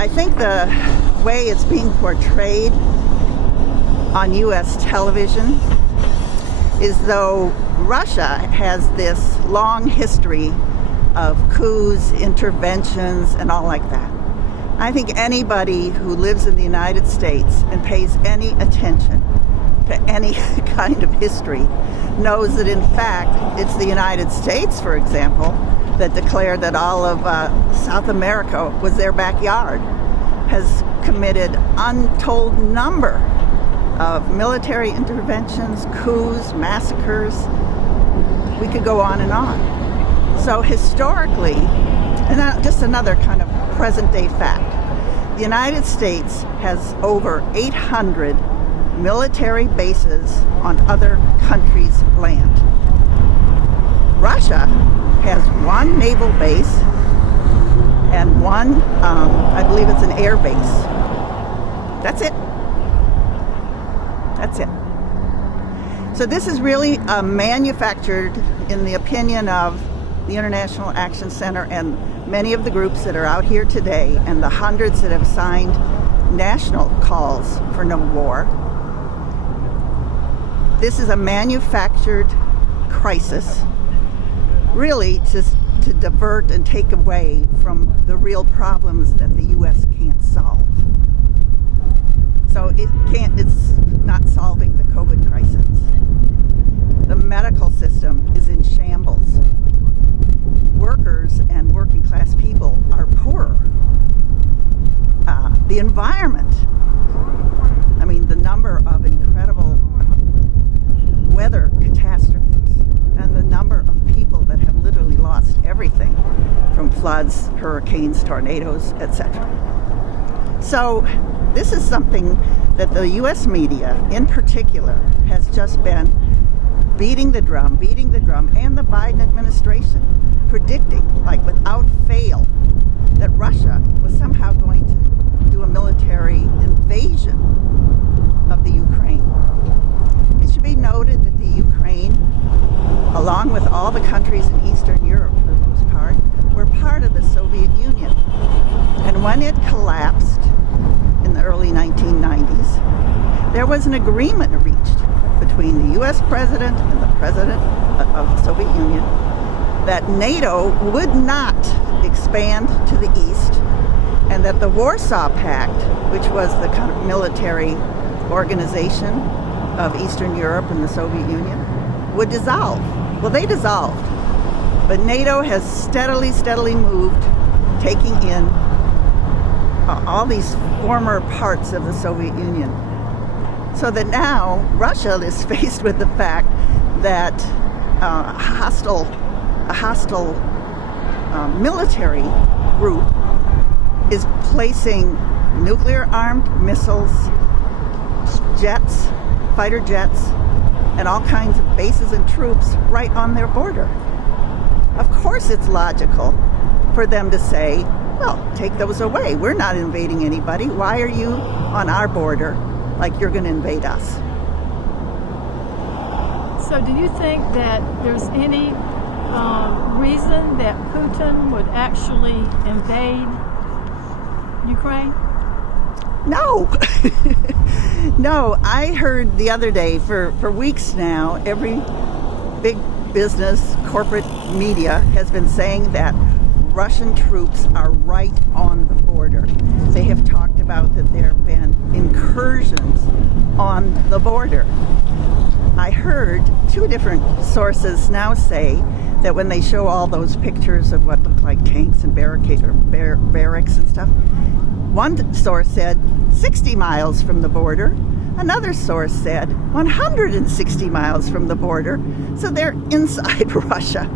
I think the way it's being portrayed on U.S. television is though Russia has this long history of coups, interventions, and all like that. I think anybody who lives in the United States and pays any attention to any kind of history knows that in fact it's the United States, for example, that declared that all of South America was their backyard, has committed untold number of military interventions, coups, massacres. We could go on and on. So historically, and just another kind of present-day fact, the United States has over 800 military bases on other countries' land. Russia has one naval base and one, I believe it's an air base. That's it. That's it. So this is really manufactured, in the opinion of the International Action Center and many of the groups that are out here today and the hundreds that have signed national calls for no war. This is a manufactured crisis, really to divert and take away from the real problems that the U.S. can't solve. So it's not solving the COVID crisis. The medical system is in shambles. Workers and working class people are poorer. The environment, I mean, the number of incredible weather catastrophes and the number of people that have literally lost everything from floods, hurricanes, tornadoes, etc. So this is something that the U.S. media in particular has just been beating the drum, and the Biden administration predicting, like without fail, that Russia was somehow going to do a military invasion of the Ukraine. It should be noted that the Ukraine, along with all the countries in Eastern Europe for the most part, were part of the Soviet Union. And when it collapsed in the early 1990s, there was an agreement reached between the U.S. president and the president of the Soviet Union that NATO would not expand to the east, and that the Warsaw Pact, which was the kind of military organization of Eastern Europe and the Soviet Union, would dissolve. Well, they dissolved, but NATO has steadily moved, taking in all these former parts of the Soviet Union. So that now Russia is faced with the fact that a hostile military group is placing nuclear-armed missiles, jets, fighter jets, and all kinds of bases and troops right on their border. Of course it's logical for them to say, well, take those away. We're not invading anybody. Why are you on our border like you're going to invade us? So do you think that there's any reason that Putin would actually invade Ukraine? No. No, I heard the other day, for weeks now, every big business, corporate media has been saying that Russian troops are right on the border. They have talked about that there have been incursions on the border. I heard two different sources now say that when they show all those pictures of what look like tanks and barracks and stuff, one source said 60 miles from the border. Another source said 160 miles from the border. So they're inside Russia.